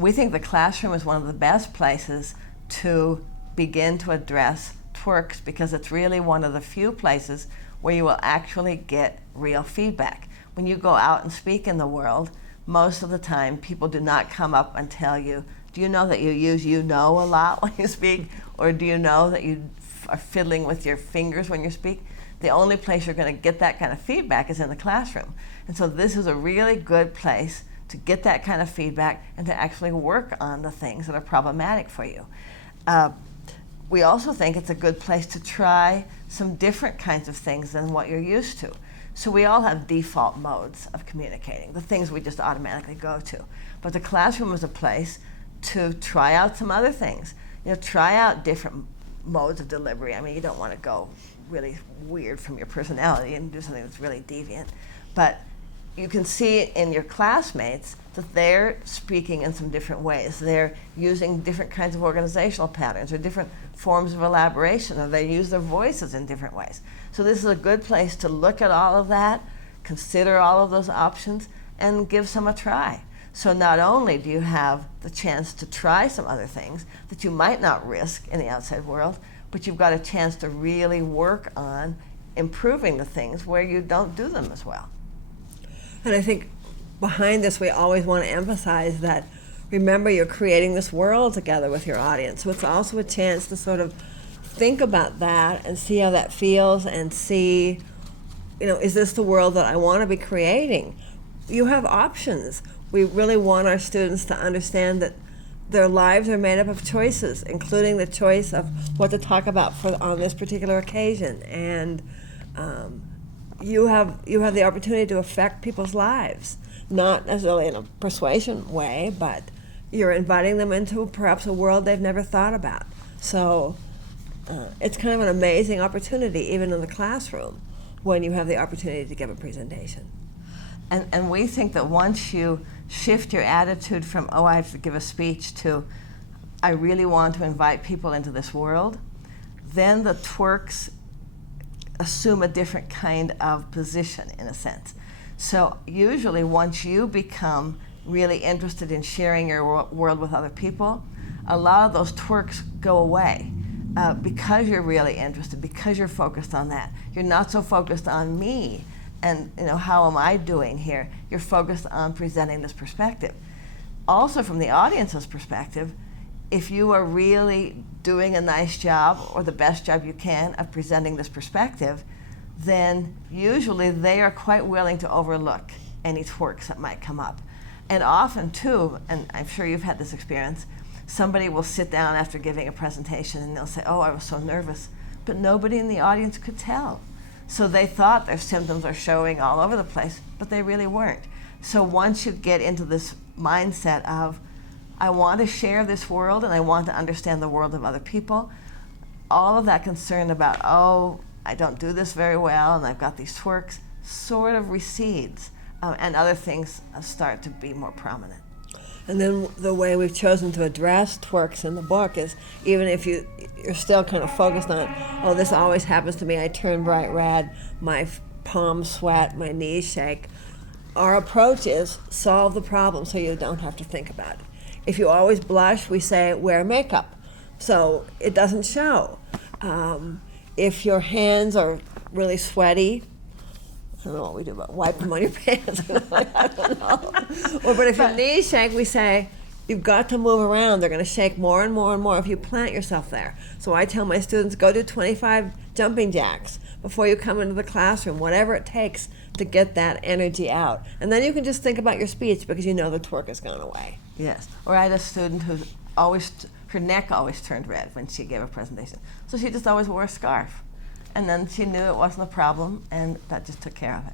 we think the classroom is one of the best places to begin to address Twirks, because it's really one of the few places where you will actually get real feedback. When you go out and speak in the world, most of the time people do not come up and tell you, do you know that you use "you know" a lot when you speak? Or do you know that you are fiddling with your fingers when you speak? The only place you're going to get that kind of feedback is in the classroom. And so this is a really good place to get that kind of feedback and to actually work on the things that are problematic for you. We also think it's a good place to try some different kinds of things than what you're used to. So we all have default modes of communicating, the things we just automatically go to. But the classroom is a place to try out some other things. You know, try out different modes of delivery. I mean, you don't want to go really weird from your personality and do something that's really deviant. But you can see in your classmates that they're speaking in some different ways. They're using different kinds of organizational patterns or different forms of elaboration, or they use their voices in different ways. So this is a good place to look at all of that, consider all of those options, and give some a try. So not only do you have the chance to try some other things that you might not risk in the outside world, but you've got a chance to really work on improving the things where you don't do them as well. And I think behind this, we always want to emphasize that, remember, you're creating this world together with your audience. So it's also a chance to sort of think about that and see how that feels and see, you know, is this the world that I want to be creating? You have options. We really want our students to understand that their lives are made up of choices, including the choice of what to talk about on this particular occasion. And you have the opportunity to affect people's lives, not necessarily in a persuasion way, but you're inviting them into perhaps a world they've never thought about. So it's kind of an amazing opportunity, even in the classroom, when you have the opportunity to give a presentation. And we think that once you shift your attitude from, oh, I have to give a speech, to, I really want to invite people into this world, then the Twirks assume a different kind of position, in a sense. So usually once you become really interested in sharing your world with other people, a lot of those Twirks go away because you're really interested, because you're focused on that. You're not so focused on me and, you know, how am I doing here? You're focused on presenting this perspective. Also, from the audience's perspective, if you are really doing a nice job or the best job you can of presenting this perspective, then usually they are quite willing to overlook any Twirks that might come up. And often too, and I'm sure you've had this experience, somebody will sit down after giving a presentation and they'll say, oh, I was so nervous, but nobody in the audience could tell. So they thought their symptoms are showing all over the place, but they really weren't. So once you get into this mindset of, I want to share this world and I want to understand the world of other people, all of that concern about, oh, I don't do this very well and I've got these Twirks, sort of recedes, and other things start to be more prominent. And then the way we've chosen to address Twirks in the book is, even if you're still kind of focused on, oh, this always happens to me, I turn bright red, my palms sweat, my knees shake, our approach is solve the problem so you don't have to think about it. If you always blush, we say wear makeup so it doesn't show. If your hands are really sweaty, I don't know what we do, but wipe them on your pants. I don't know. But if your knees shake, we say, you've got to move around. They're going to shake more and more and more if you plant yourself there. So I tell my students, go do 25 jumping jacks before you come into the classroom, whatever it takes to get that energy out. And then you can just think about your speech because you know the Twirk has gone away. Yes. Or I had a student who always, her neck always turned red when she gave a presentation. So she just always wore a scarf. And then she knew it wasn't a problem, and that just took care of it.